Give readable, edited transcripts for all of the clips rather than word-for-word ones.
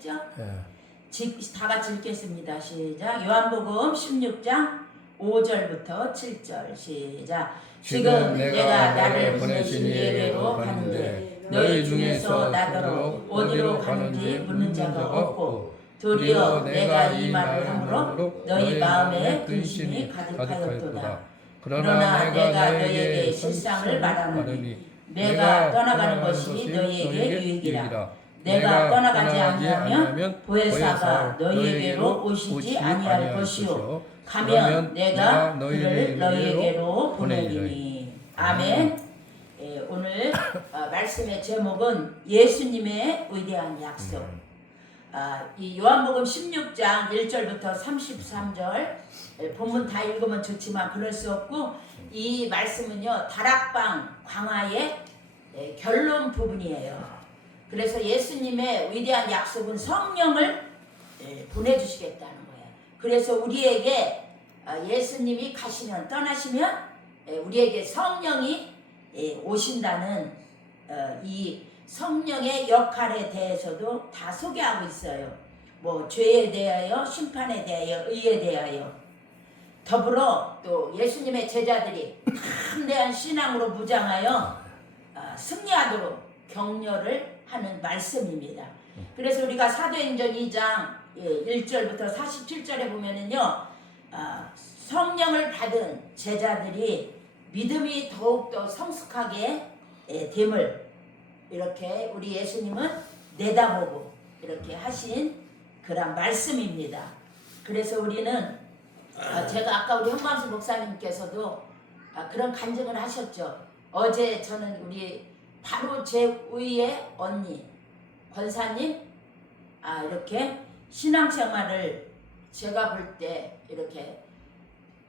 했죠? 예. 다 같이 읽겠습니다. 시작. 요한복음 16장 5절부터 7절 시작. 지금 내가 나를 보내신 이에게로 가는데 너희 중에서 나더러 어디로 가는지 묻는 자가 없고 도리어 내가 이 말을 함으로 너희 마음에 근심이 가득하였도다. 그러나 내가 너희에게 실상을 말하노니 내가 떠나가는 것이 너희에게 유익이라. 내가 떠나가지 아니하면 보혜사가 너희에게로 오시지 아니할 것이요 가면 내가 그를 너희에게로 보내리니. 아멘. 예, 오늘 말씀의 제목은 예수님의 위대한 약속. 이 요한복음 16장 1절부터 33절 본문 다 읽으면 좋지만 그럴 수 없고, 이 말씀은요 다락방 광야의 결론 부분이에요. 그래서 예수님의 위대한 약속은 성령을 보내주시겠다는 거예요. 그래서 우리에게 예수님이 가시면, 떠나시면 우리에게 성령이 오신다는 이 성령의 역할에 대해서도 다 소개하고 있어요. 뭐 죄에 대하여, 심판에 대하여, 의에 대하여. 더불어 또 예수님의 제자들이 담대한 신앙으로 무장하여 승리하도록 격려를 하는 말씀입니다. 그래서 우리가 사도행전 2장 1절부터 47절에 보면은요, 성령을 받은 제자들이 믿음이 더욱더 성숙하게 됨을 이렇게 우리 예수님은 내다보고 이렇게 하신 그런 말씀입니다. 그래서 우리는 제가 아까 우리 홍광수 목사님께서도 그런 간증을 하셨죠. 어제 저는 우리 바로 제 위에 언니 권사님 이렇게 신앙생활을 제가 볼 때 이렇게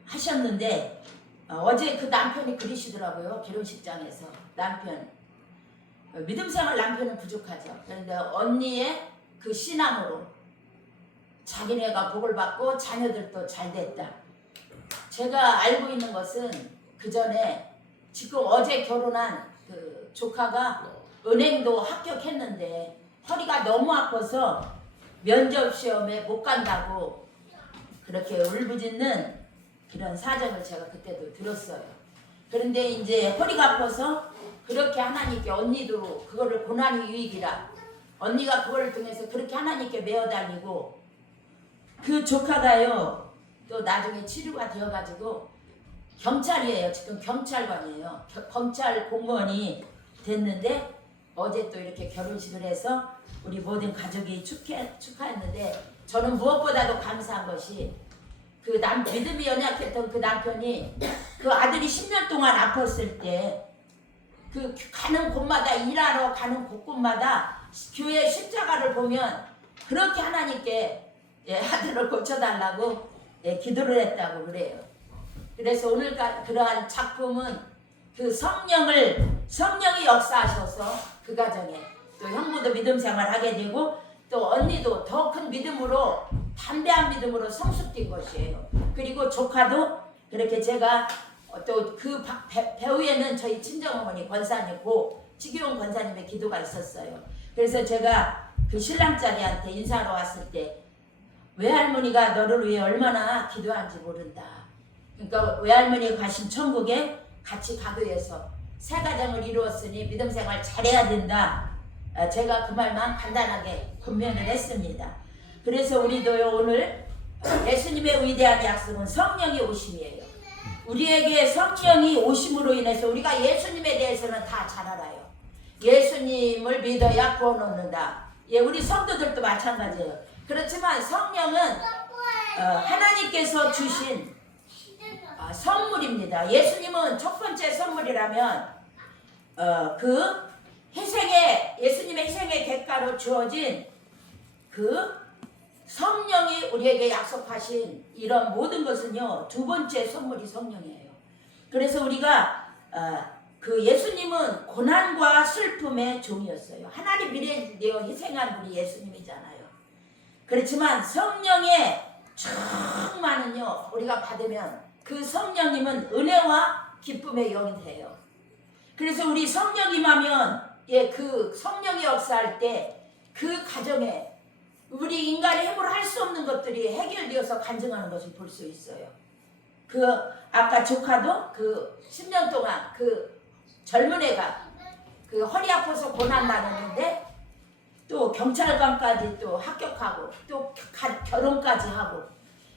하셨는데, 어제 그 남편이 그러시더라고요. 결혼식장에서 남편 믿음생활 남편은 부족하죠. 그런데 언니의 그 신앙으로 자기네가 복을 받고 자녀들도 잘 됐다. 제가 알고 있는 것은 그 전에 지금 어제 결혼한 그 조카가 은행도 합격했는데 허리가 너무 아파서 면접 시험에 못 간다고 그렇게 울부짖는 그런 사정을 제가 그때도 들었어요. 그런데 이제 허리가 아파서 그렇게 하나님께, 언니도 그거를 고난이 유익이라 언니가 그거를 통해서 그렇게 하나님께 메어다니고, 그 조카가요 또 나중에 치료가 되어가지고 경찰이에요. 지금 경찰관이에요. 검찰 공무원이 됐는데 어제 또 이렇게 결혼식을 해서 우리 모든 가족이 축하했는데, 저는 무엇보다도 감사한 것이 그 믿음이 연약했던 그 남편이 그 아들이 10년 동안 아팠을 때 그 가는 곳마다, 일하러 가는 곳곳마다 교회 십자가를 보면 그렇게 하나님께 아들을 고쳐달라고 기도를 했다고 그래요. 그래서 오늘 그러한 작품은 그 성령이 역사하셔서 그 가정에 또 형부도 믿음 생활하게 되고 또 언니도 더 큰 믿음으로, 담대한 믿음으로 성숙된 것이에요. 그리고 조카도 그렇게, 제가 또 그 배후에는 저희 친정어머니 권사님, 지기용 권사님의 기도가 있었어요. 그래서 제가 그 신랑자리한테 인사하러 왔을 때 외할머니가 너를 위해 얼마나 기도한지 모른다. 그러니까 외할머니가 가신 천국에 같이 가기 위해서 새 가정을 이루었으니 믿음 생활 잘해야 된다. 제가 그 말만 간단하게 권면을 했습니다. 그래서 우리도요 오늘 예수님의 위대한 약속은 성령의 오심이에요. 우리에게 성령이 오심으로 인해서 우리가 예수님에 대해서는 다 잘 알아요. 예수님을 믿어야 구원 얻는다. 우리 성도들도 마찬가지예요. 그렇지만 성령은 하나님께서 주신 선물입니다. 예수님은 첫 번째 선물이라면 그 예수님의 희생의 대가로 주어진 그 성령이 우리에게 약속하신 이런 모든 것은요 두 번째 선물이 성령이에요. 그래서 우리가 그 예수님은 고난과 슬픔의 종이었어요. 하나님 미래에 되어 희생한 분이 예수님이잖아요. 그렇지만 성령의 충만은요 우리가 받으면 그 성령님은 은혜와 기쁨의 영이 돼요. 그래서 우리 성령 임하면 그 성령이 역사할 때 그 가정에 우리 인간의 힘으로 할 수 없는 것들이 해결되어서 간증하는 것을 볼 수 있어요. 그 아까 조카도 그 10년 동안 그 젊은 애가 그 허리 아파서 고난 나눴는데 또 경찰관까지 또 합격하고 또 결혼까지 하고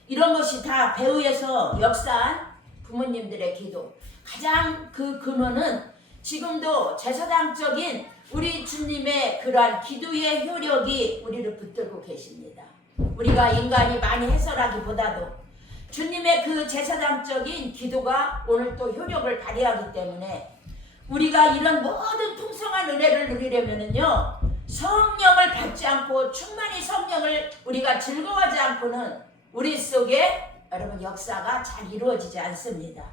이런 것이 다 배후에서 역사한 부모님들의 기도. 가장 그 근원은 지금도 제사장적인 우리 주님의 그러한 기도의 효력이 우리를 붙들고 계십니다. 우리가 인간이 많이 해설하기보다도 주님의 그 제사장적인 기도가 오늘 또 효력을 발휘하기 때문에 우리가 이런 모든 풍성한 은혜를 누리려면은요, 성령을 받지 않고 충만히 성령을 우리가 즐거워하지 않고는 우리 속에 여러분 역사가 잘 이루어지지 않습니다.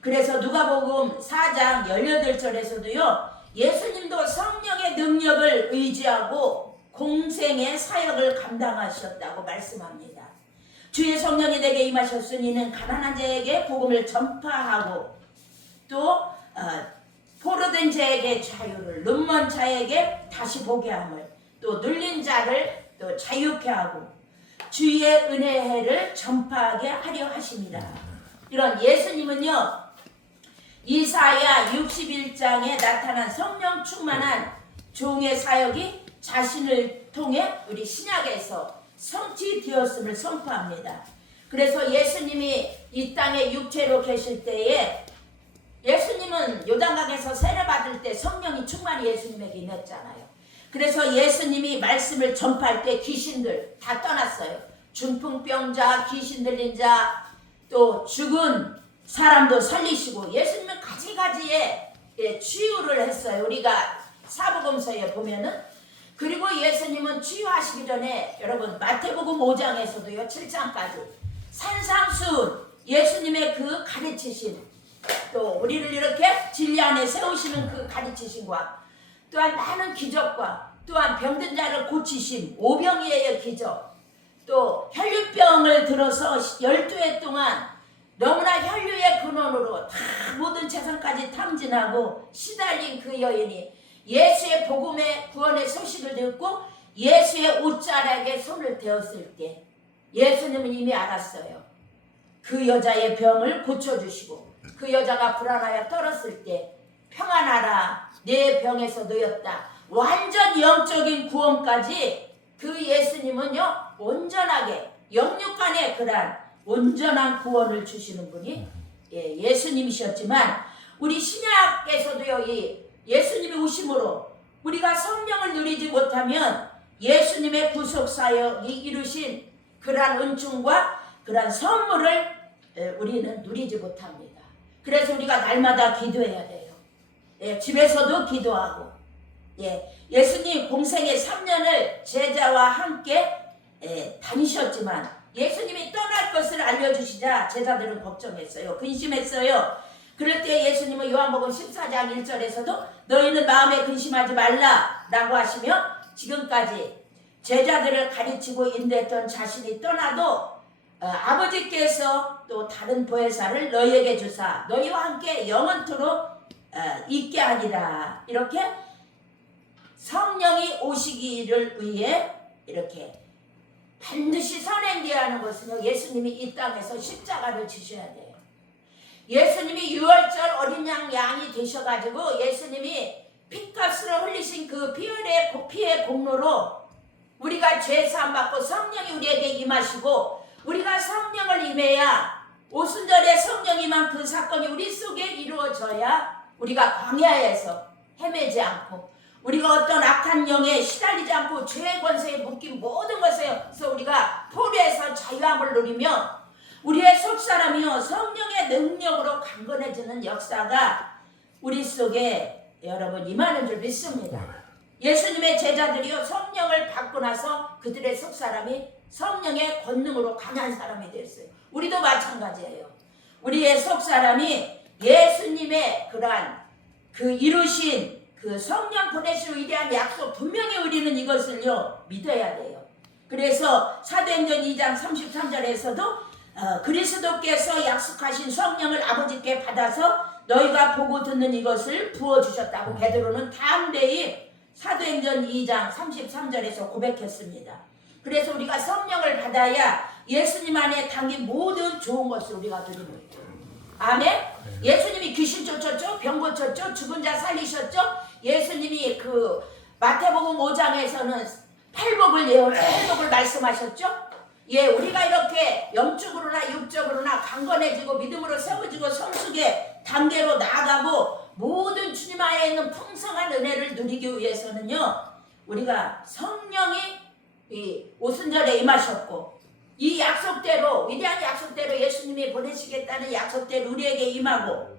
그래서 누가복음 4장 18절에서도요, 예수님도 성령의 능력을 의지하고 공생의 사역을 감당하셨다고 말씀합니다. 주의 성령이 내게 임하셨으니 이는 가난한 자에게 복음을 전파하고 또 포로된 자에게 자유를, 눈먼 자에게 다시 보게 함을, 또 눌린 자를 또 자유케 하고 주의 은혜를 전파하게 하려 하십니다. 이런 예수님은요, 이사야 61장에 나타난 성령 충만한 종의 사역이 자신을 통해 우리 신약에서 성취되었음을 선포합니다. 그래서 예수님이 이 땅에 육체로 계실 때에 예수님은 요단강에서 세례 받을 때 성령이 충만히 예수님에게 임했잖아요. 그래서 예수님이 말씀을 전파할 때 귀신들 다 떠났어요. 중풍병자, 귀신 들린 자, 또 죽은 사람도 살리시고 예수님은 가지가지의 치유를 했어요. 우리가 사복음서에 보면은. 그리고 예수님은 치유하시기 전에 여러분 마태복음 5장에서도요 7장까지 산상수훈 예수님의 그 가르치심, 또 우리를 이렇게 진리 안에 세우시는 그 가르치심과 또한 많은 기적과 또한 병든 자를 고치심, 오병이어의 기적, 또 혈류병을 들어서 12해 동안 너무나 혈류의 근원으로 다 모든 재산까지 탐진하고 시달린 그 여인이 예수의 복음의 구원의 소식을 듣고 예수의 옷자락에 손을 대었을 때 예수님은 이미 알았어요. 그 여자의 병을 고쳐주시고 그 여자가 불안하여 떨었을 때 평안하라 내 병에서 놓였다. 완전 영적인 구원까지 그 예수님은요 온전하게 영육간의 그런 온전한 구원을 주시는 분이 예수님이셨지만 우리 신약에서도요 이 예수님의 오심으로 우리가 성령을 누리지 못하면 예수님의 구속사역이 이루신 그러한 은총과 그러한 선물을 우리는 누리지 못합니다. 그래서 우리가 날마다 기도해야 돼요. 집에서도 기도하고 예수님 공생의 3년을 제자와 함께 다니셨지만 예수님이 떠날 것을 알려주시자 제자들은 걱정했어요. 근심했어요. 그럴 때 예수님은 요한복음 14장 1절에서도 너희는 마음에 근심하지 말라 라고 하시며 지금까지 제자들을 가르치고 인도했던 자신이 떠나도 아버지께서 또 다른 보혜사를 너희에게 주사 너희와 함께 영원토록 있게 하리라. 이렇게 성령이 오시기를 위해 이렇게 반드시 선행되어야 하는 것은요 예수님이 이 땅에서 십자가를 지셔야 돼요. 예수님이 유월절 어린 양이 되셔가지고 예수님이 피값으로 흘리신 그 피의 공로로 우리가 죄 사함 받고 성령이 우리에게 임하시고 우리가 성령을 임해야 오순절에 성령이 임한 그 사건이 우리 속에 이루어져야 우리가 광야에서 헤매지 않고 우리가 어떤 악한 영에 시달리지 않고 죄의 권세에 묶인 모든 것에서 우리가 포로에서 자유함을 누리며 우리의 속사람이요 성령의 능력으로 강건해지는 역사가 우리 속에 여러분 임하는 줄 믿습니다. 예수님의 제자들이요 성령을 받고 나서 그들의 속사람이 성령의 권능으로 강한 사람이 됐어요. 우리도 마찬가지예요. 우리의 속사람이 예수님의 그러한 그 이루신 그 성령 보내실 위대한 약속 분명히 우리는 이것을요 믿어야 돼요. 그래서 사도행전 2장 33절에서도 그리스도께서 약속하신 성령을 아버지께 받아서 너희가 보고 듣는 이것을 부어주셨다고 베드로는 담대히 사도행전 2장 33절에서 고백했습니다. 그래서 우리가 성령을 받아야 예수님 안에 담긴 모든 좋은 것을 우리가 누리는 거예요. 아멘. 예수님이 귀신 쫓았죠. 병 고쳤죠. 죽은 자 살리셨죠. 예수님이 그 마태복음 5장에서는 팔복을 말씀하셨죠. 예, 우리가 이렇게 영적으로나 육적으로나 강건해지고 믿음으로 세워지고 성숙의 단계로 나아가고 모든 주님 안에 있는 풍성한 은혜를 누리기 위해서는요, 우리가 성령이 이 오순절에 임하셨고 이 약속대로, 위대한 약속대로 예수님이 보내시겠다는 약속대로 우리에게 임하고,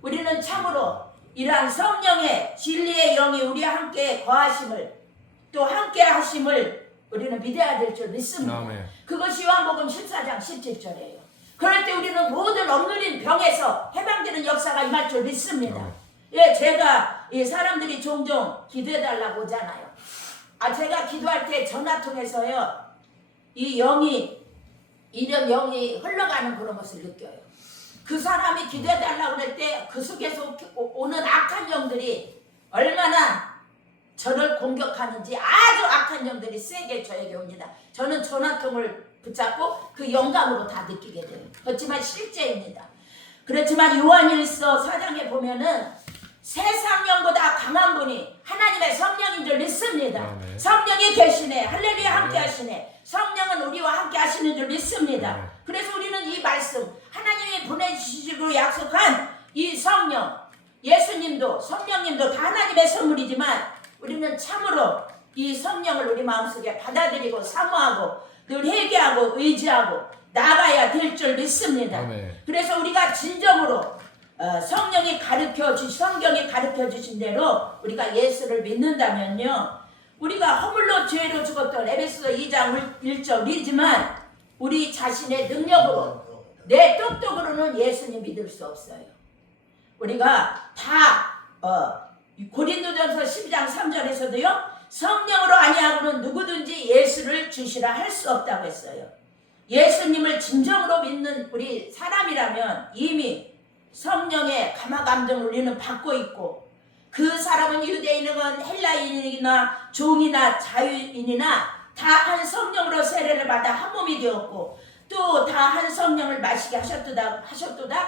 우리는 참으로 이러한 성령의 진리의 영이 우리와 함께 거하심을, 또 함께 하심을 우리는 믿어야 될 줄 믿습니다. 아멘. 그것이 요한복음 14장 17절이에요. 그럴 때 우리는 모든 억눌린 병에서 해방되는 역사가 임할 줄 믿습니다. 예, 제가 이 사람들이 종종 기도해달라고 하잖아요. 제가 기도할 때 전화 통해서요, 이 영이, 이런 영이 흘러가는 그런 것을 느껴요. 그 사람이 기도해달라고 그럴 때 그 속에서 오는 악한 영들이 얼마나 저를 공격하는지, 아주 악한 영들이 세게 저에게 옵니다. 저는 전화통을 붙잡고 그 영감으로 다 느끼게 돼요. 그렇지만 실제입니다. 그렇지만 요한일서 4장에 보면은 세상 영보다 강한 분이 하나님의 성령인 줄 믿습니다. 아멘. 성령이 계시네. 할렐루야, 함께 하시네. 성령은 우리와 함께 하시는 줄 믿습니다. 아멘. 그래서 우리는 이 말씀, 하나님이 보내주시기로 약속한 이 성령, 예수님도 성령님도 다 하나님의 선물이지만 우리는 참으로 이 성령을 우리 마음속에 받아들이고 사모하고 늘 회개하고 의지하고 나가야 될 줄 믿습니다. 아멘. 그래서 우리가 진정으로 성령이 성경이 가르쳐 주신 대로 우리가 예수를 믿는다면요, 우리가 허물로 죄로 죽었던 에베소서 2장 1절이지만 우리 자신의 능력으로, 내 똑똑으로는 예수님 믿을 수 없어요. 우리가 다 고린도전서 12장 3절에서도요, 성령으로 아니하고는 누구든지 예수를 주시라 할 수 없다고 했어요. 예수님을 진정으로 믿는 우리 사람이라면 이미 성령의 감화감동을 우리는 받고 있고, 그 사람은 유대인이건 헬라인이나 종이나 자유인이나 다 한 성령으로 세례를 받아 한 몸이 되었고, 또 다 한 성령을 마시게 하셨도다.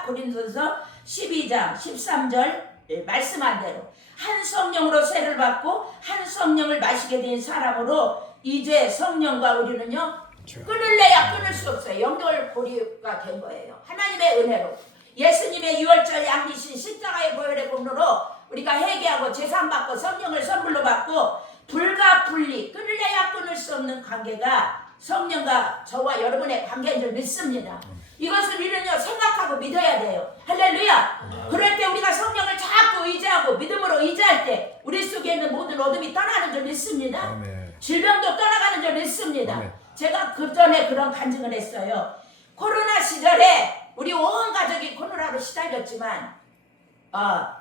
고린도전서 12장 13절 말씀한 대로 한 성령으로 세례를 받고 한 성령을 마시게 된 사람으로 이제 성령과 우리는요, 끊을래야 끊을 수 없어요. 연결고리가 된 거예요. 하나님의 은혜로, 예수님의 유월절 양리신 십자가의 보혈의 공로로 우리가 회개하고 제사받고 성령을 선물로 받고 불가분리, 끊을래야 끊을 수 없는 관계가 성령과 저와 여러분의 관계인 줄 믿습니다. 이것을 우리는요, 생각하고 믿어야 돼요. 할렐루야. 그럴 때 우리가 성령을 자꾸 의지하고 믿음으로 의지할 때 우리 속에 있는 모든 어둠이 떠나는 줄 믿습니다. 아멘. 질병도 떠나가는 줄 믿습니다. 아멘. 제가 그 전에 그런 간증을 했어요. 코로나 시절에 우리 온 가족이 코로나로 시달렸지만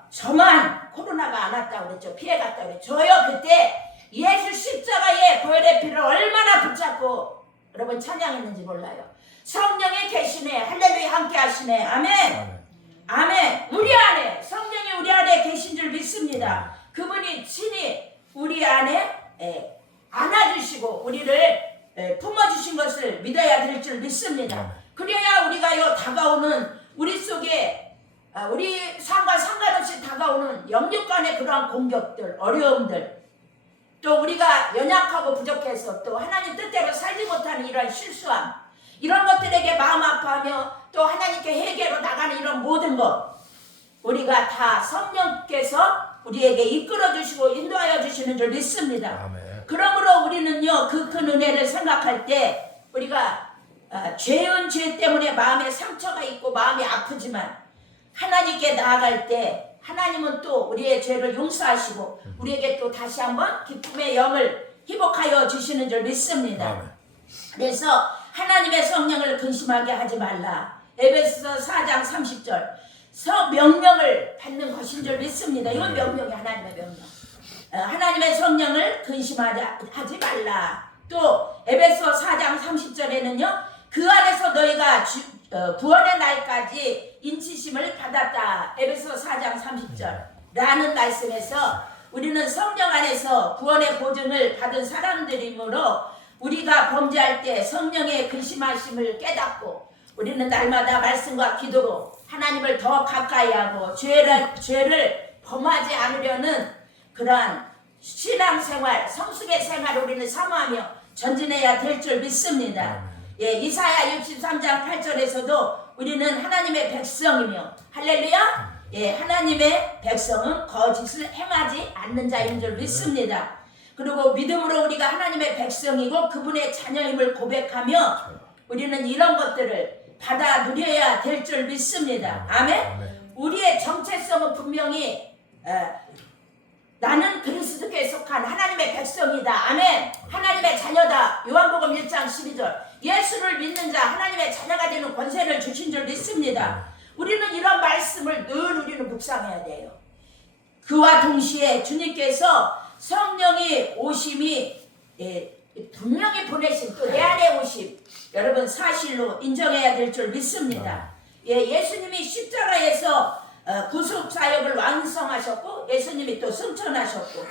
저만 코로나가 안 왔다고 그랬죠. 피해갔다고 그랬죠. 저요, 그때 예수 십자가의 보혈의 피를 얼마나 붙잡고 여러분 찬양했는지 몰라요. 성령이 계시네. 할렐루야, 함께 하시네. 아멘. 아멘. 아멘. 우리 안에 성령이 우리 안에 계신 줄 믿습니다. 그분이 친히 우리 안에 안아주시고 우리를 품어주신 것을 믿어야 될 줄 믿습니다. 그래야 우리가요, 다가오는 우리 속에 우리 삶과 상관없이 다가오는 영육 간의 그러한 공격들, 어려움들, 또 우리가 연약하고 부족해서 또 하나님 뜻대로 살지 못하는 이런 실수함, 이런 것들에게 마음 아파하며 또 하나님께 회개로 나가는 이런 모든 것, 우리가 다 성령께서 우리에게 이끌어 주시고 인도하여 주시는 줄 믿습니다. 아멘. 그러므로 우리는요, 그 큰 은혜를 생각할 때 우리가 죄은 죄 때문에 마음에 상처가 있고 마음이 아프지만 하나님께 나아갈 때 하나님은 또 우리의 죄를 용서하시고 우리에게 또 다시 한번 기쁨의 영을 회복하여 주시는 줄 믿습니다. 아멘. 그래서 하나님의 성령을 근심하게 하지 말라. 에베소서 4장 30절 명령을 받는 것인 줄 믿습니다. 이건 명령이 하나님의 명령. 하나님의 성령을 근심하지 말라. 또 에베소 4장 30절에는요, 그 안에서 너희가 구원의 날까지 인치심을 받았다. 에베소 4장 30절 라는 말씀에서 우리는 성령 안에서 구원의 보증을 받은 사람들이므로 우리가 범죄할 때 성령의 근심하심을 깨닫고 우리는 날마다 말씀과 기도로 하나님을 더 가까이 하고 죄를 범하지 않으려는 그러한 신앙생활, 성숙의 생활을 우리는 사모하며 전진해야 될 줄 믿습니다. 예, 이사야 63장 8절에서도 우리는 하나님의 백성이며 할렐루야. 예, 하나님의 백성은 거짓을 행하지 않는 자인 줄 믿습니다. 그리고 믿음으로 우리가 하나님의 백성이고 그분의 자녀임을 고백하며 우리는 이런 것들을 받아 누려야 될 줄 믿습니다. 아멘. 우리의 정체성은 분명히 나는 그리스도께 속한 하나님의 백성이다. 아멘. 하나님의 자녀다. 요한복음 1장 12절. 예수를 믿는 자 하나님의 자녀가 되는 권세를 주신 줄 믿습니다. 우리는 이런 말씀을 늘 우리는 묵상해야 돼요. 그와 동시에 주님께서 성령이 오심이 분명히 보내신 또 내 안에 오심 여러분 사실로 인정해야 될 줄 믿습니다. 예수님이 십자가에서 구속 사역을 완성하셨고 예수님이 또 승천하셨고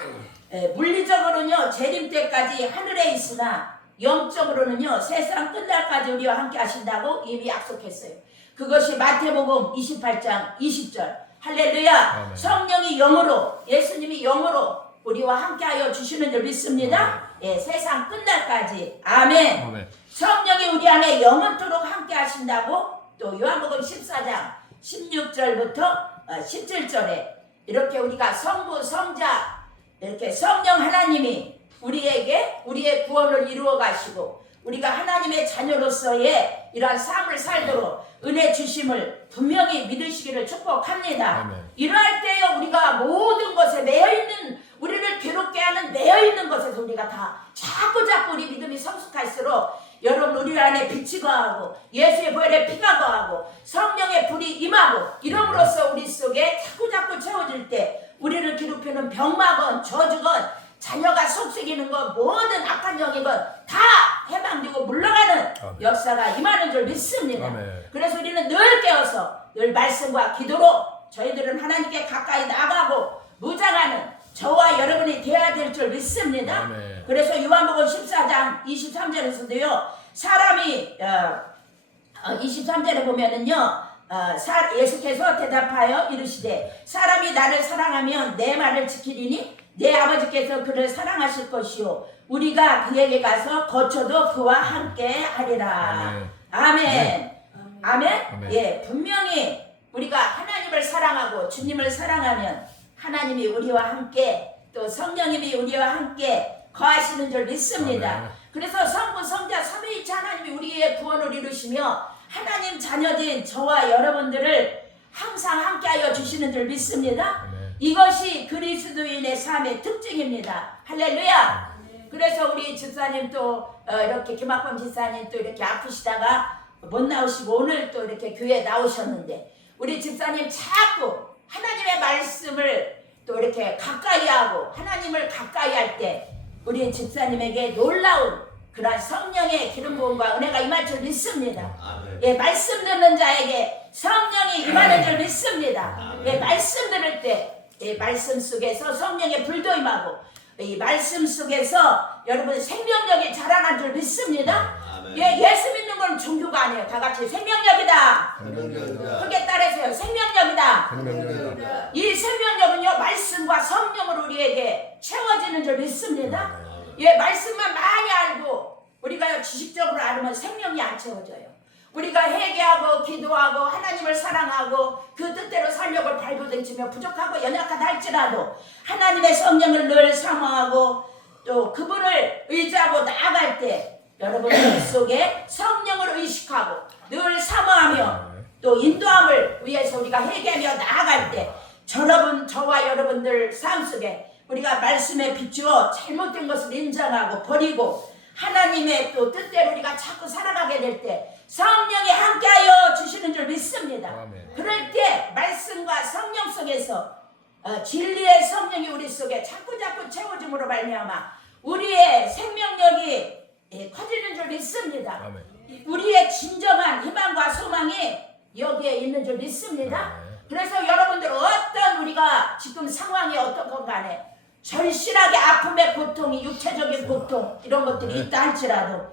물리적으로는요 재림 때까지 하늘에 있으나 영적으로는요 세상 끝날까지 우리와 함께 하신다고 이미 약속했어요. 그것이 마태복음 28장 20절. 할렐루야. 아멘. 성령이 영으로 예수님이 영으로 우리와 함께하여 주시는 줄 믿습니다. 예, 세상 끝날까지. 아멘. 아멘. 성령이 우리 안에 영원토록 함께 하신다고 또 요한복음 14장 16절부터 17절에 이렇게 우리가 성부 성자 이렇게 성령 하나님이 우리에게 우리의 구원을 이루어 가시고 우리가 하나님의 자녀로서의 이러한 삶을 살도록 은혜 주심을 분명히 믿으시기를 축복합니다. 아멘. 이러할 때에 우리가 모든 것에 매여있는 우리를 괴롭게 하는 매여있는 것에서 우리가 다 자꾸 우리 믿음이 성숙할수록 여러분 우리 안에 빛이 거하고 예수의 보혈에 피가 거하고 성령의 불이 임하고 이름으로써 우리 속에 자꾸 채워질 때 우리를 괴롭히는 병마건 저주건 자녀가 속삭이는 것 모든 악한 영이건 다 해방되고 물러가는 아멘. 역사가 임하는 줄 믿습니다. 아멘. 그래서 우리는 늘 깨어서 늘 말씀과 기도로 저희들은 하나님께 가까이 나가고 무장하는 저와 여러분이 되어야 될 줄 믿습니다. 아멘. 그래서 요한복음 14장 23절에서도요 사람이 23절에 보면은요 예수께서 대답하여 이르시되 사람이 나를 사랑하면 내 말을 지키리니 내 아버지께서 그를 사랑하실 것이요 우리가 그에게 가서 거쳐도 그와 함께 하리라. 아멘. 아멘. 아멘. 아멘. 예, 분명히 우리가 하나님을 사랑하고 주님을 사랑하면 하나님이 우리와 함께 또 성령님이 우리와 함께 거하시는 줄 믿습니다. 아멘. 그래서 성부 성자 삼위일체 하나님이 우리의 구원을 이루시며 하나님 자녀된 저와 여러분들을 항상 함께하여 주시는 줄 믿습니다. 아멘. 이것이 그리스도인의 삶의 특징입니다. 할렐루야. 그래서 우리 집사님 또 이렇게 김학범 집사님 또 이렇게 아프시다가 못 나오시고 오늘 또 이렇게 교회에 나오셨는데 우리 집사님 자꾸 하나님의 말씀을 또 이렇게 가까이 하고 하나님을 가까이 할 때 우리 집사님에게 놀라운 그런 성령의 기름 부음과 은혜가 임할 줄 믿습니다. 예, 말씀 듣는 자에게 성령이 임하는 줄 믿습니다. 예, 말씀 들을 때 이 말씀 속에서 성령의 불도 임하고 이 말씀 속에서 여러분 생명력이 자라난 줄 믿습니다. 예, 예수 믿는 건 종교가 아니에요. 다 같이 생명력이다. 크게 따라서요. 생명력이다. 이 생명력은요 말씀과 성령으로 우리에게 채워지는 줄 믿습니다. 예, 말씀만 많이 알고 우리가 지식적으로 알면 생명이 안 채워져요. 우리가 회개하고 기도하고 하나님을 사랑하고 그 뜻대로 살려고 발버둥치며 부족하고 연약하다 할지라도 하나님의 성령을 늘 사모하고 또 그분을 의지하고 나아갈 때 여러분 속에 성령을 의식하고 늘 사모하며 또 인도함을 위해서 우리가 회개하며 나아갈 때 저와 여러분들 삶 속에 우리가 말씀에 비추어 잘못된 것을 인정하고 버리고 하나님의 또 뜻대로 우리가 자꾸 살아가게 될 때 성령이 함께하여 주시는 줄 믿습니다. 아멘. 그럴 때 말씀과 성령 속에서 진리의 성령이 우리 속에 자꾸 채워짐으로 말미암아 우리의 생명력이 커지는 줄 믿습니다. 아멘. 우리의 진정한 희망과 소망이 여기에 있는 줄 믿습니다. 아멘. 그래서 여러분들 어떤 우리가 지금 상황이 어떤 건 간에 절실하게 아픔의 고통이 육체적인 고통 이런 것들이 있다 할지라도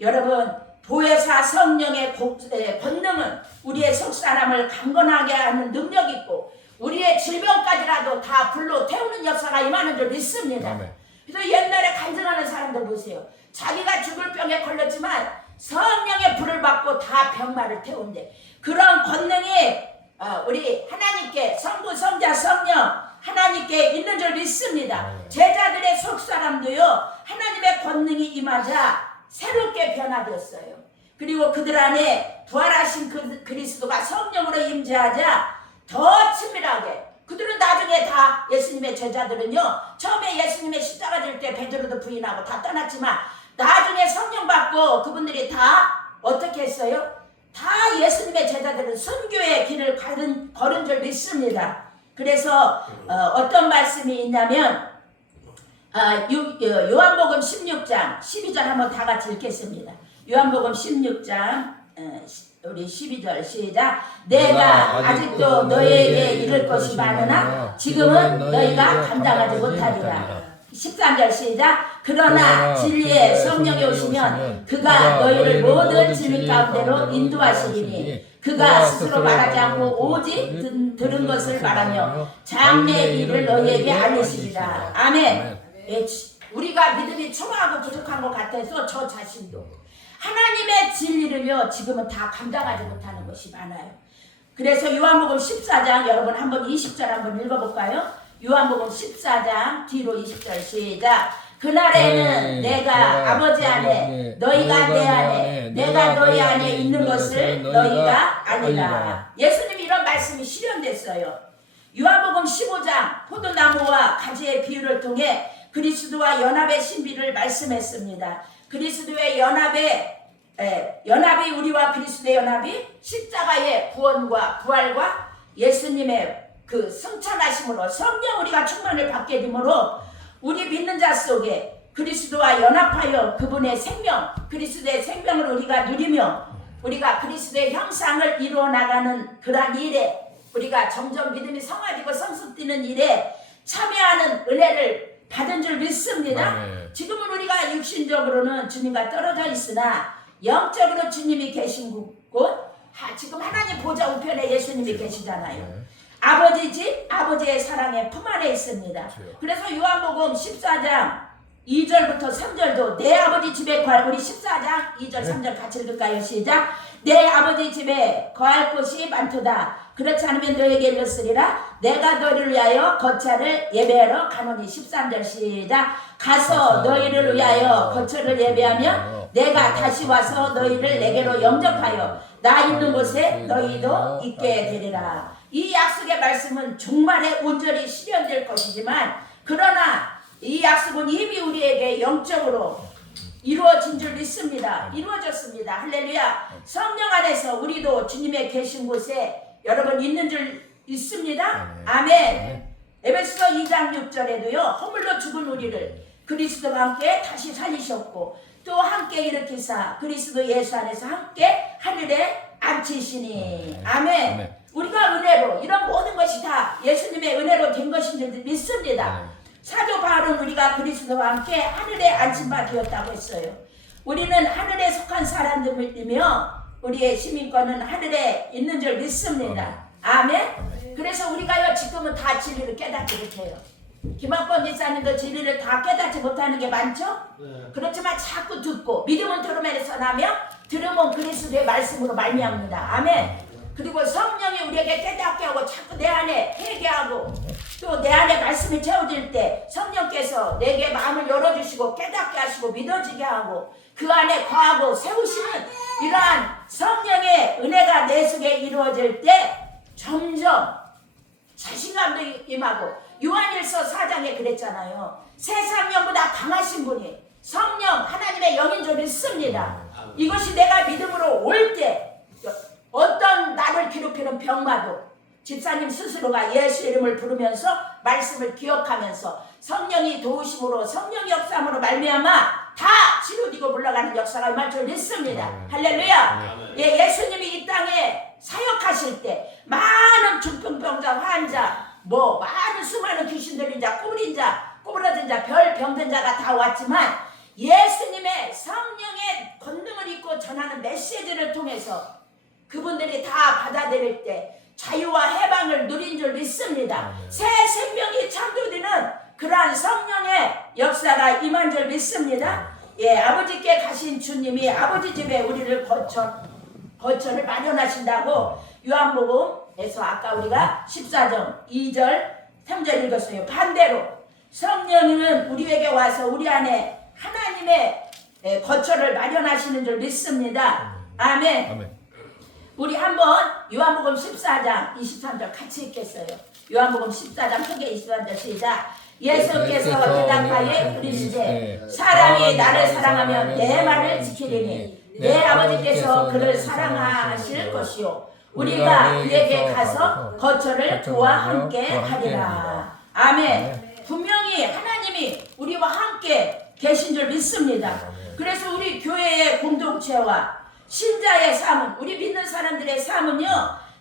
여러분 보혜사 성령의 권능은 우리의 속사람을 강건하게 하는 능력이 있고 우리의 질병까지라도 다 불로 태우는 역사가 임하는 줄 믿습니다. 그래서 옛날에 간증하는 사람들 보세요. 자기가 죽을 병에 걸렸지만 성령의 불을 받고 다 병마를 태운대. 그런 권능이 우리 하나님께 성부 성자 성령 하나님께 있는 줄 믿습니다. 제자들의 속사람도요 하나님의 권능이 임하자 새롭게 변화되었어요. 그리고 그들 안에 부활하신 그리스도가 성령으로 임재하자 더 친밀하게 그들은 나중에 다 예수님의 제자들은요 처음에 예수님의 십자가 질 때 베드로도 부인하고 다 떠났지만 나중에 성령 받고 그분들이 다 어떻게 했어요? 다 예수님의 제자들은 선교의 길을 걸은 줄 믿습니다. 그래서 어떤 말씀이 있냐면 요한복음 16장 12절 한번 다 같이 읽겠습니다. 요한복음 16장 우리 12절 시작. 내가 아직도 너희에게 이를 것이 많으나 지금은 너희가 감당하지 못하리라. 13절 시작. 그러나 진리의 성령이 오시면 그가 너희를 모든 진리 가운데로 인도하시리니 그가 스스로 말하지 않고 오직 들은 것을 말하며 장래의 일을 너희에게 알리시리라. 아멘. 우리가 믿음이 초라하고 부족한 것 같아서 저 자신도 하나님의 진리를요 지금은 다 감당하지 못하는 것이 많아요. 그래서 요한복음 14장 여러분 한번 20절 한번 읽어볼까요? 요한복음 14장 뒤로 20절 시작. 그날에는 내가 아버지 안에 너희가 내 안에 내가 너희 안에 있는 것을 너희가 아니라. 예수님이 이런 말씀이 실현됐어요. 요한복음 15장 포도나무와 가지의 비유를 통해 그리스도와 연합의 신비를 말씀했습니다. 그리스도의 연합이 우리와 그리스도의 연합이 십자가의 구원과 부활과 예수님의 그 성찬하심으로 성령 우리가 충만을 받게 되므로 우리 믿는 자 속에 그리스도와 연합하여 그분의 생명 그리스도의 생명을 우리가 누리며 우리가 그리스도의 형상을 이루어 나가는 그러한 일에 우리가 점점 믿음이 성화되고 성숙되는 일에 참여하는 은혜를 받은 줄 믿습니다. 지금은 우리가 육신적으로는 주님과 떨어져 있으나 영적으로 주님이 계신 곳 지금 하나님 보좌 우편에 예수님이 계시잖아요. 아버지 집 아버지의 사랑의 품 안에 있습니다. 그래서 요한복음 14장 2절부터 3절도 내 아버지 집에 거할 우리 14장 2절 3절 같이 읽을까요? 시작. 내 아버지 집에 거할 곳이 많도다. 그렇지 않으면 너에게 이르시리라. 내가 너희를 위하여 거처를 예배하러 가노니. 13절 시작. 가서 너희를 위하여 거처를 예배하면 내가 다시 와서 너희를 내게로 영접하여 나 있는 곳에 너희도 있게 되리라. 이 약속의 말씀은 종말에 온전히 실현될 것이지만 그러나 이 약속은 이미 우리에게 영적으로 이루어진 줄 믿습니다. 이루어졌습니다. 할렐루야. 성령 안에서 우리도 주님의 계신 곳에 여러분 있는 줄 믿습니다. 아멘. 에베소서 2장 6절에도요. 허물로 죽은 우리를 그리스도와 함께 다시 살리셨고 또 함께 일으키사 그리스도 예수 안에서 함께 하늘에 앉히시니. 아멘. 우리가 은혜로 이런 모든 것이 다 예수님의 은혜로 된 것인 줄 믿습니다. 사도 바울은 우리가 그리스도와 함께 하늘에 앉힌 바 되었다고 했어요. 우리는 하늘에 속한 사람들이며 우리의 시민권은 하늘에 있는 줄 믿습니다. 아멘. 그래서 우리가요 지금은 다 진리를 깨닫지 못해요. 김학권 지사님도 진리를 다 깨닫지 못하는 게 많죠? 그렇지만 자꾸 듣고 믿음은 들음에서 나며 들음은 그리스도의 말씀으로 말미암는다. 아멘. 그리고 성령이 우리에게 깨닫게 하고 자꾸 내 안에 회개하고 또 내 안에 말씀이 채워질 때 성령께서 내게 마음을 열어주시고 깨닫게 하시고 믿어지게 하고 그 안에 거하고 세우시는 이러한 성령의 은혜가 내 속에 이루어질 때 점점 자신감도 임하고 요한일서 4장에 그랬잖아요. 세상 영보다 강하신 분이 성령 하나님의 영인 줄 믿습니다. 이것이 내가 믿음으로 올 때 어떤 나를 괴롭히는 병마도 집사님 스스로가 예수 이름을 부르면서 말씀을 기억하면서 성령이 도우심으로 성령 역사함으로 말미암아 다 치료되고 물러가는 역사가 임할 줄 믿습니다. 할렐루야. 예수님이 이 땅에 사역하실 때 많은 중풍병자 환자 많은 수많은 귀신 들린 자 꼬부린 자 부러진 자, 별 병든 자가 다 왔지만 예수님의 성령의 권능을 입고 전하는 메시지를 통해서 그분들이 다 받아들일 때 자유와 해방을 누린 줄 믿습니다. 새 생명이 창조되는 그러한 성령의 역사가 임한 줄 믿습니다. 예, 아버지께 가신 주님이 아버지 집에 우리를 거처를 마련하신다고 요한복음에서 아까 우리가 14장 2절 3절 읽었어요. 반대로 성령님은 우리에게 와서 우리 안에 하나님의 거처를 마련하시는 줄 믿습니다. 아멘. 아멘. 우리 한번 요한복음 14장 23절 같이 읽겠어요. 요한복음 14장 크게 23절 시작. 예수께서 대답하여 이르시되 사람이 나를 사랑하면 내 말을 지키리니 내 아버지께서 그를 사랑하실 것이요 우리가 그에게 가서 거처를 그와 함께 하리라. 아멘. 분명히 하나님이 우리와 함께 계신 줄 믿습니다. 그래서 우리 교회의 공동체와 신자의 삶은, 우리 믿는 사람들의 삶은요,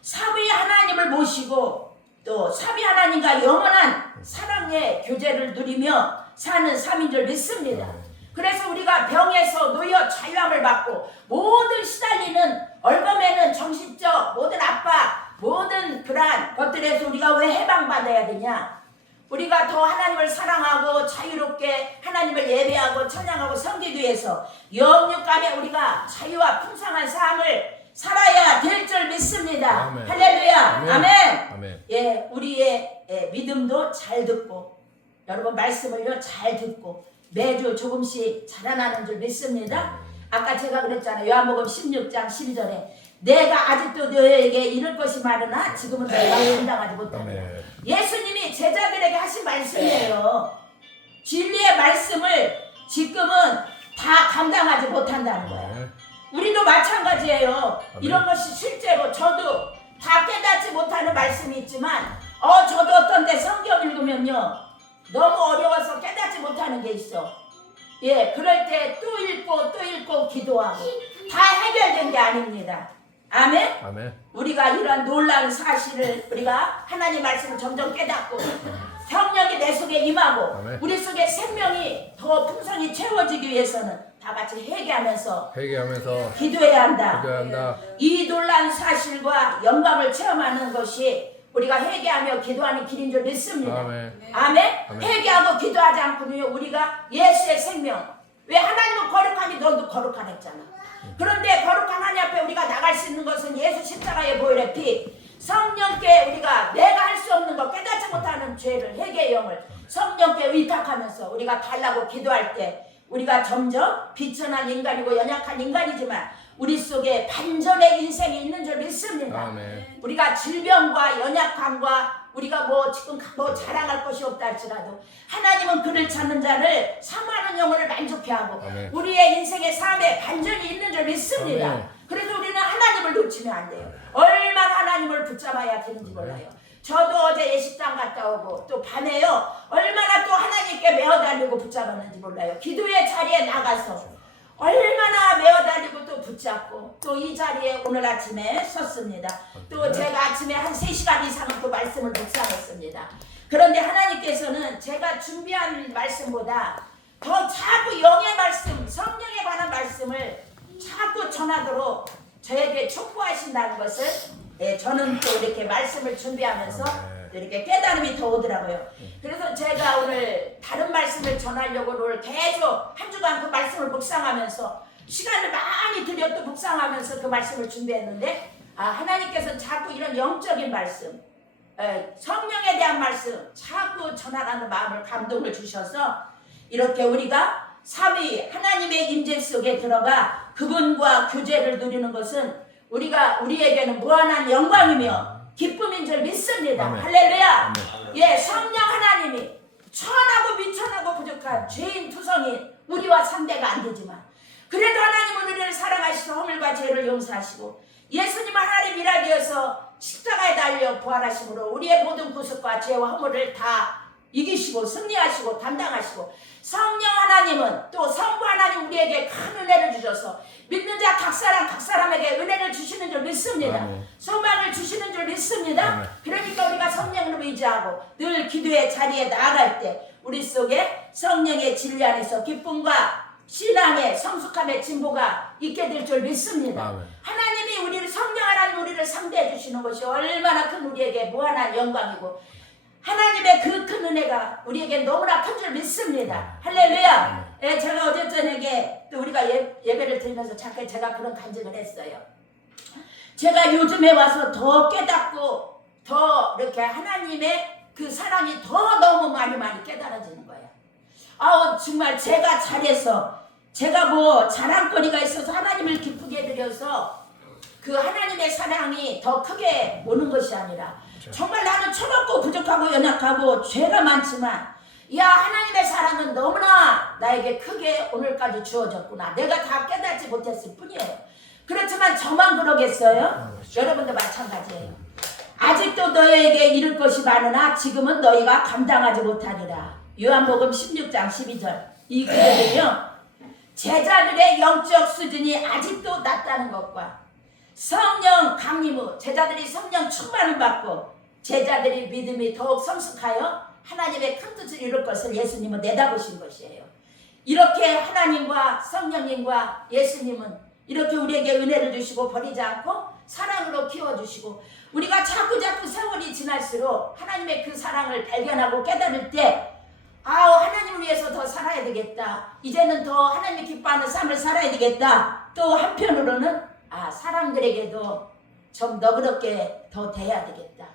삼위 하나님을 모시고 또 삼위 하나님과 영원한 사랑의 교제를 누리며 사는 삶인 줄 믿습니다. 그래서 우리가 병에서 놓여 자유함을 받고 모든 시달리는 얼범에는 정신적 모든 압박, 모든 그러한 것들에서 우리가 왜 해방받아야 되냐? 우리가 더 하나님을 사랑하고 자유롭게 하나님을 예배하고 찬양하고 섬기기 위해서 영육간에 우리가 자유와 풍성한 삶을 살아야 될 줄 믿습니다. 아멘. 할렐루야. 아멘. 아멘. 아멘. 예, 우리의 믿음도 잘 듣고 여러분 말씀을요 잘 듣고 매주 조금씩 자라나는 줄 믿습니다. 아까 제가 그랬잖아요. 요한복음 16장 12절에 내가 아직도 너에게 이를 것이 많으나 지금은 내가 감당하지 못한다. 예수님이 제자들에게 하신 말씀이에요. 진리의 말씀을 지금은 다 감당하지 못한다는 거예요. 우리도 마찬가지예요. 이런 것이 실제로 저도 다 깨닫지 못하는 말씀이 있지만 저도 어떤 데 성경 읽으면요 너무 어려워서 깨닫지 못하는 게 있어. 예, 그럴 때 또 읽고 기도하고 다 해결된 게 아닙니다. 아멘? 아멘. 우리가 이런 놀라운 사실을 우리가 하나님 말씀을 점점 깨닫고 성령이 내 속에 임하고 아멘. 우리 속에 생명이 더 풍성히 채워지기 위해서는 다 같이 회개하면서 기도해야 한다. 이 놀라운 사실과 영광을 체험하는 것이 우리가 회개하며 기도하는 길인 줄 믿습니다. 아멘. 아멘? 아멘. 회개하고 기도하지 않고는요 우리가 예수의 생명, 왜 하나님은 거룩하니 너도 거룩하라 했잖아. 그런데 거룩한 하나님 앞에 우리가 나갈 수 있는 것은 예수 십자가의 보혈의 피, 성령께 우리가 내가 할 수 없는 것, 깨닫지 못하는 죄를, 회개의 영을 성령께 의탁하면서 우리가 달라고 기도할 때 우리가 점점 비천한 인간이고 연약한 인간이지만 우리 속에 반전의 인생이 있는 줄 믿습니다. 아멘. 우리가 질병과 연약함과 우리가 지금 자랑할 것이 없다 할지라도 하나님은 그를 찾는 자를 사모하는 영혼을 만족해 하고 아멘. 우리의 인생의 삶에 반전이 있는 줄 믿습니다. 아멘. 그래서 우리는 하나님을 놓치면 안 돼요. 얼마나 하나님을 붙잡아야 되는지 몰라요. 저도 어제 예식장 갔다 오고 또 밤에요 얼마나 또 하나님께 메어달리고 붙잡았는지 몰라요. 기도의 자리에 나가서 얼마나 메어달리고 또 붙잡고 또 이 자리에 오늘 아침에 섰습니다. 또 제가 아침에 한 3시간 이상은 또 말씀을 묵상했습니다. 그런데 하나님께서는 제가 준비한 말씀보다 더 자꾸 영의 말씀, 성령에 관한 말씀을 자꾸 전하도록 저에게 촉구하신다는 것을 저는 또 이렇게 말씀을 준비하면서 이렇게 깨달음이 더 오더라고요. 그래서 제가 오늘 다른 말씀을 전하려고 오늘 계속 한 주간 그 말씀을 묵상하면서 시간을 많이 들여 또 묵상하면서 그 말씀을 준비했는데 하나님께서 자꾸 이런 영적인 말씀, 성령에 대한 말씀 자꾸 전하라는 마음을 감동을 주셔서 이렇게 우리가 삼위 하나님의 임재 속에 들어가 그분과 교제를 누리는 것은 우리에게는 무한한 영광이며 기쁨인 줄 믿습니다. 아멘. 할렐루야. 아멘. 예, 성령 하나님이 천하고 미천하고 부족한 죄인 투성인 우리와 상대가 안 되지만 그래도 하나님은 우리를 사랑하시고 허물과 죄를 용서하시고 예수님 하나님 일하기 위해서 십자가에 달려 부활하심으로 우리의 모든 구속과 죄와 허물을 다 이기시고 승리하시고 담당하시고 성령 하나님은 또 성부 하나님 우리에게 큰 은혜를 주셔서 믿는 자 각 사람에게 은혜를 주시는 줄 믿습니다. 아멘. 소망을 주시는 줄 믿습니다. 아멘. 그러니까 우리가 성령을 의지하고 늘 기도의 자리에 나아갈 때 우리 속에 성령의 진리 안에서 기쁨과 신앙의 성숙함의 진보가 있게 될 줄 믿습니다. 아멘. 하나님이 우리를 성령 하나님 우리를 상대해 주시는 것이 얼마나 큰 우리에게 무한한 영광이고 하나님의 그 큰 은혜가 우리에게 너무나 큰 줄 믿습니다. 할렐루야. 예, 제가 어제 저녁에 또 우리가 예배를 드리면서 잠깐 제가 그런 간증을 했어요. 제가 요즘에 와서 더 깨닫고 더 이렇게 하나님의 그 사랑이 더 너무 많이 깨달아지는 거예요. 아우 정말 제가 잘해서 제가 뭐 자랑거리가 있어서 하나님을 기쁘게 해드려서 그 하나님의 사랑이 더 크게 오는 것이 아니라 정말 나는 처먹고 부족하고 연약하고 죄가 많지만 야 하나님의 사랑은 너무나 나에게 크게 오늘까지 주어졌구나. 내가 다 깨닫지 못했을 뿐이에요. 그렇지만 저만 그러겠어요? 여러분도 마찬가지예요. 아직도 너희에게 이를 것이 많으나 지금은 너희가 감당하지 못하리라. 요한복음 16장 12절 이 구절은요 제자들의 영적 수준이 아직도 낮다는 것과 성령 강림 후 제자들이 성령 충만을 받고 제자들이 믿음이 더욱 성숙하여 하나님의 큰 뜻을 이룰 것을 예수님은 내다보신 것이에요. 이렇게 하나님과 성령님과 예수님은 이렇게 우리에게 은혜를 주시고 버리지 않고 사랑으로 키워주시고 우리가 자꾸 세월이 지날수록 하나님의 그 사랑을 발견하고 깨달을 때 하나님을 위해서 더 살아야 되겠다. 이제는 더 하나님이 기뻐하는 삶을 살아야 되겠다. 또 한편으로는 사람들에게도 좀 너그럽게 더 대해야 되겠다.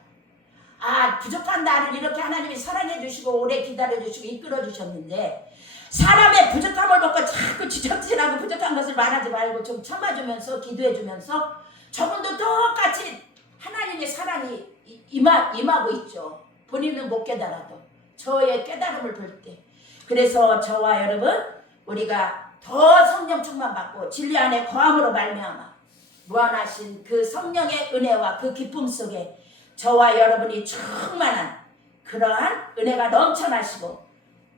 부족한 나를 이렇게 하나님이 사랑해 주시고 오래 기다려 주시고 이끌어 주셨는데 사람의 부족함을 보고 자꾸 지적질하고 부족한 것을 말하지 말고 좀 참아주면서 기도해 주면서 저분도 똑같이 하나님의 사랑이 임하고 있죠. 본인은 못 깨달아도 저의 깨달음을 볼 때. 그래서 저와 여러분 우리가 더 성령 충만 받고 진리 안에 거함으로 말미암아 무한하신 그 성령의 은혜와 그 기쁨 속에 저와 여러분이 충만한 그러한 은혜가 넘쳐나시고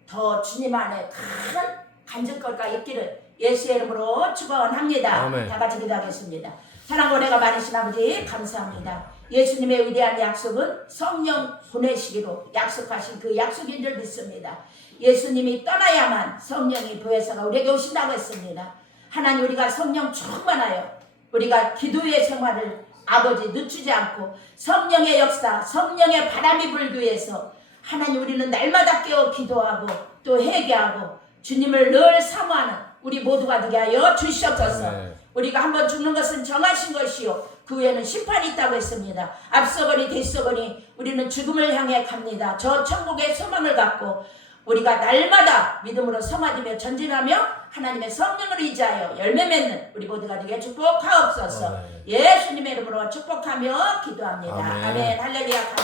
더 주님 안에 큰 간증거리가 있기를 예수의 이름으로 축원합니다. 아멘. 다 같이 기도하겠습니다. 사랑과 은혜가 많으신 아버지 감사합니다. 예수님의 위대한 약속은 성령 보내시기로 약속하신 그 약속인 줄 믿습니다. 예수님이 떠나야만 성령이 보혜사가 우리에게 오신다고 했습니다. 하나님 우리가 성령 충만하여 우리가 기도의 생활을 아버지 늦추지 않고 성령의 역사 성령의 바람이 불기 위해서 하나님 우리는 날마다 깨어 기도하고 또 회개하고 주님을 늘 사모하는 우리 모두가 되게 하여 주시옵소서. 우리가 한번 죽는 것은 정하신 것이요 그 후에는 심판이 있다고 했습니다. 앞서거니 뒤서거니 우리는 죽음을 향해 갑니다. 저 천국의 소망을 갖고 우리가 날마다 믿음으로 섬아지며 전진하며 하나님의 성령을 의지하여 열매 맺는 우리 모두가 되게 축복하옵소서. 예수님의 이름으로 축복하며 기도합니다. 아멘. 할렐루야.